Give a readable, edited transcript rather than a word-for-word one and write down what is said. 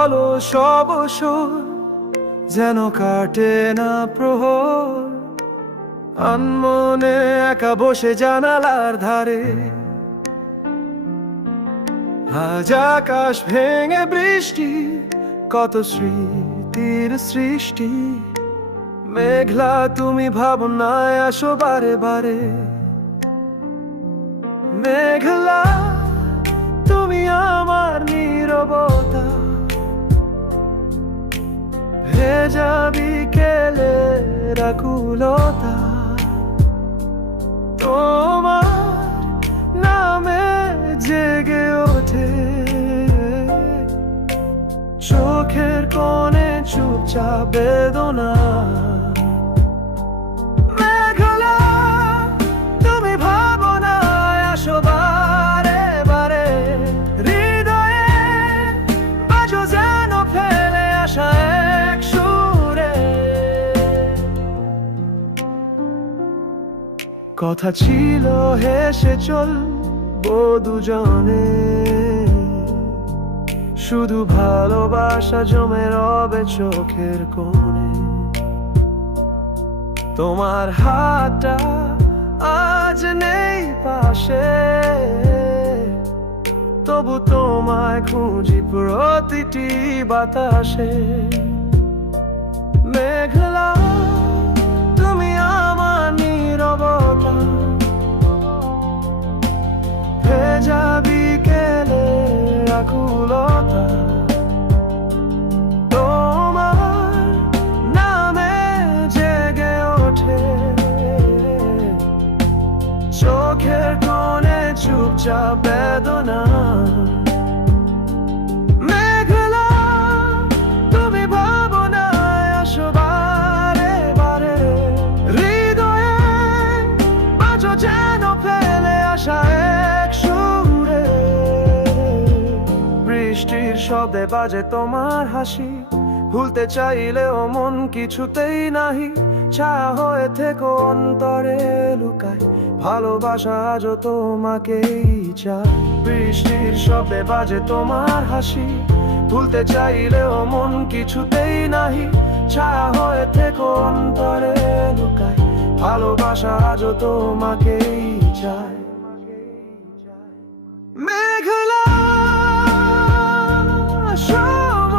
অলস অবসর যেন কাটে না প্রহর। আনমনে একা বসে জানালার ধারে, আজ আকাশ ভেঙে বৃষ্টি, কত স্মৃতির সৃষ্টি। মেঘলা তুমি ভাবনায় আসো বারে বারে, মেঘলা তুমি আমার নীরবতা। ভেজা বিকেলের আকুলতা, তোমার নামে জেগে ওঠে চোখের কোণে চুপচাপ বেদনা। মেঘলা তুমি ভাবনায় আসো বারে বারে, হৃদয়ে বাজো যেন ফেলে আসা এক সুরে। কথা ছিল হেসে চলবো দুজনে, শুধু ভালোবাসা জমে রবে চোখের কোণে। তোমার হাতটা আজ নেই পাশে, তবু তোমায় খুঁজি প্রতিটি বাতাসে। মেঘলা তুমি আমার নীরবতা, ভেজা বিকেলের আকুলতা। তোমার নামে জেগে ওঠে চোখের কোণে চুপচাপ বেদনা। মেঘলা তুমি ভাবনায় আসো বারে বারে, হৃদয়ে বাজো যেন ফেলে আসা এক সুরে। বৃষ্টির শব্দে বাজে তোমার হাসি, ভুলতে চাইলেও মন কিছুতেই নাহি। ছায়া হয়ে থেকো অন্তরে লুকায়, ভালোবাসা আজও তোমাকেই চায়। বৃষ্টির শব্দে বাজে তোমার হাসি, ভুলতে চাইলেও মন কিছুতেই নাহি। ছায়া হয়ে থেকো অন্তরে লুকায়, ভালোবাসা আজও তোমাকেই চায়।